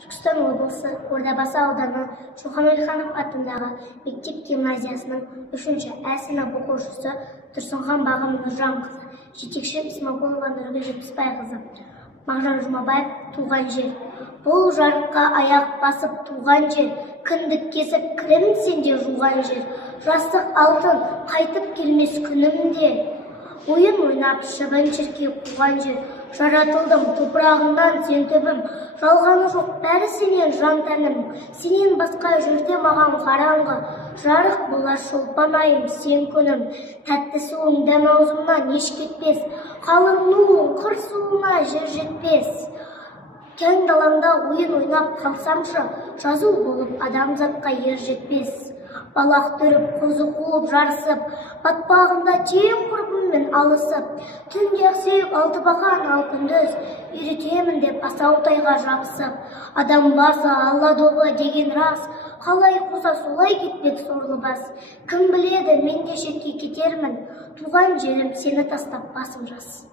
Түркістан облысы Ордабасы ауданы Шоқан Уәлиханов атындағы мектеп-гимназиясының 3-ші А сынып оқушысы Тұрсынхан Бағым Нұржанқызы, жетекші Исмагулова Нұргүл Жетпісбайқызы. Мағжан Жұмабаев «Туған жер». Бұл жарыққа аяқ басып туған жер, кіндік кесіп кірім сенде жуған жер. Жастық алтын қайтып келмес күнімде, ойын ойнап шыбын шіркей қуған жер. Жаратылдым топырағыңнан сен төбім, жалғаны жоқ бәрі сенен жан тәнім. Сенен басқа жүрде маған қараңғы, жарық болар шолпан айым сен күнім. Тәтті суың дәм аузымнан еш кетпес, қалың нуың қыр суына жер жетпес. Кең далаңда ойын ойнап қалсамшы, жазу болып адамзатқа ер жетпес. Балақ түріп, қозы қуып жарысып, батпағында тең құрбыммен алысып, түнде ақсүйіп алтыбақан ал күндіз, үйретемін деп асау тайға жабысып. Адам басы алла добы деген рас, қалай қоса солай кетпек сорлы бас. Кім біледі, мен де шетке кетермін, туған жерім сені тастап басым жас.